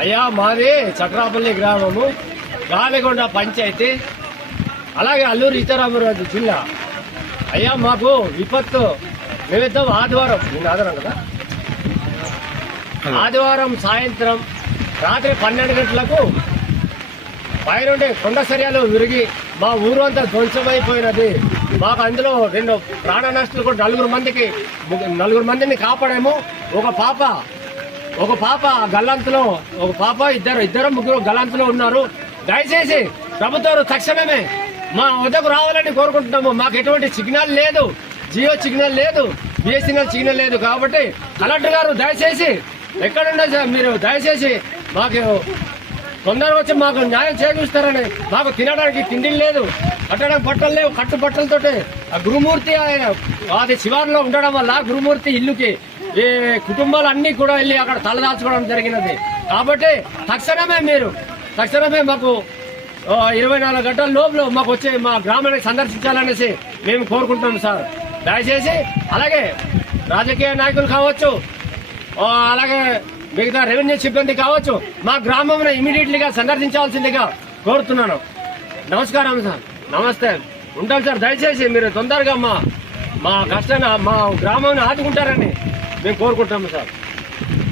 అయ్యా మాది చక్రాపల్లి గ్రామము గాలిగొండ పంచాయతీ అలాగే అల్లూరు సీతారామరాజు జిల్లా. అయ్యా మాకు విపత్తు నిమిత్తం ఆదివారం నేను ఆదివారం కదా? ఆదివారం సాయంత్రం రాత్రి పన్నెండు గంటలకు పైనుండి కొండ సరియాలు విరిగి మా ఊరు అంతా ధ్వంసమైపోయినది. మాకు అందులో రెండు ప్రాణ నష్టాలు కూడా నలుగురు మందికి నలుగురు మందిని కాపాడాము. ఒక పాప ఒక పాప గల్లంతులో ఒక పాప ఇద్దరు ఇద్దరు ముగ్గురు గల్లంతులో ఉన్నారు. దయచేసి ప్రభుత్వం తక్షణమే మా వద్దకు రావాలని కోరుకుంటున్నాము. మాకు ఎటువంటి సిగ్నల్ లేదు జియో సిగ్నల్ లేదు బిఎస్ఎన్ఎల్ సిగ్నల్ లేదు కాబట్టి కలెక్టర్ గారు దయచేసి ఎక్కడున్నా సార్ మీరు దయచేసి మాకు తొందరగా వచ్చి మాకు న్యాయం చేకూరుస్తారని మాకు తినడానికి తిండి లేదు కట్టడం బట్టలు లేవు కట్టు బట్టలతోటి ఆ గురుమూర్తి ఆయన అది శివారులో ఉండడం వల్ల గురుమూర్తి ఇల్లుకి ఈ కుటుంబాలన్నీ కూడా వెళ్ళి అక్కడ తలదాల్చుకోవడం జరిగినది. కాబట్టి తక్షణమే మీరు తక్షణమే మాకు ఇరవై నాలుగు గంటల లోపల మాకు వచ్చి మా గ్రామాన్ని సందర్శించాలనేసి మేము కోరుకుంటున్నాం సార్. దయచేసి అలాగే రాజకీయ నాయకులు కావచ్చు అలాగే మిగతా రెవెన్యూ సిబ్బంది కావచ్చు మా గ్రామంలో ఇమీడియట్లీగా సందర్శించాల్సిందిగా కోరుతున్నాను. నమస్కారం సార్. నమస్తే. ఉంటాను సార్. దయచేసి మీరు తొందరగా మా మా కష్టాన్ని మా గ్రామాన్ని ఆదుకుంటారని मैं फोर कुटा मैं साहब